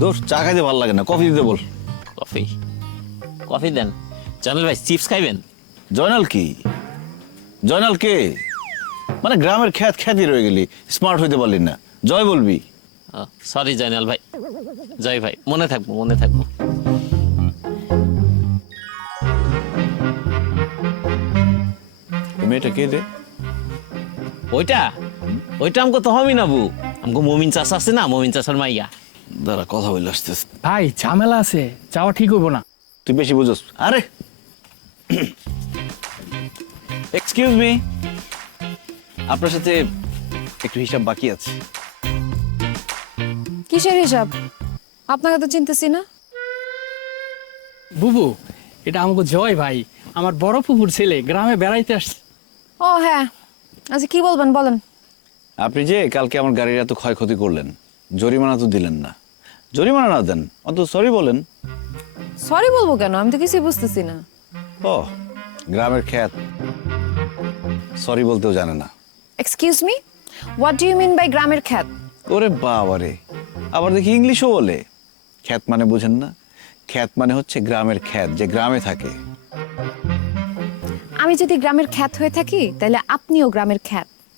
দোস্ত চা খাইতে ভালো লাগে না, কফি দিতে বল। কফি কফি দেন। জানাল ভাই চিপস খাইবেন? জয়নাল কি? জয়নাল কে? মানে গ্রামের খ্যাতি রয়ে গেলি, স্মার্ট হইতে পারলি না। জয় বলবি। সরি জয়নাল ভাই, জয় ভাই, মনে থাকবো মনে থাকবো। মেয়েটা কে রে? ওইটা ওইটা আমগো তো হমি না বু, আমগো মমিন চাষা আছে না, মমিন চাষার মাইয়া। দাঁড়া কথা বলে আসতেছে। ভাই ঝামেলা আছে, যাওয়া ঠিক হইব না। তুই বেশি বুঝোস। আরে এক্সকিউজ মি, আপনার সাথে একটু হিসাব বাকি আছে। কিসের হিসাব? আপনাকে তো চিনতেছি না। বুবু, এটা আমাকে জয় ভাই, আমার বড় ফুপুর ছেলে, গ্রামে বেড়াইতে আসছে। ও হ্যাঁ, আচ্ছা কি বলবেন বলেন। আপনি যে কালকে আমার গাড়ির এত ক্ষয়ক্ষতি করলেন, জরিমানা তো দিলেন না। জরিমানা না দেন, অন্তত সরি বলেন। সরি বলবো কেন? আমি তো কিছুই বুঝতেছি না। ও গ্রামের খ্যাত, সরি বলতেও জানে না। Excuse me, what do you mean by গ্রামের খ্যাত? ওরে বাবারে, আবার দেখি ইংলিশও বলে। খ্যাত মানে বুঝেন না? খ্যাত মানে হচ্ছে গ্রামের খ্যাত, যে গ্রামে থাকে। আমি যদি গ্রামের খ্যাত হয়ে থাকি তাহলে আপনিও গ্রামের খ্যাত।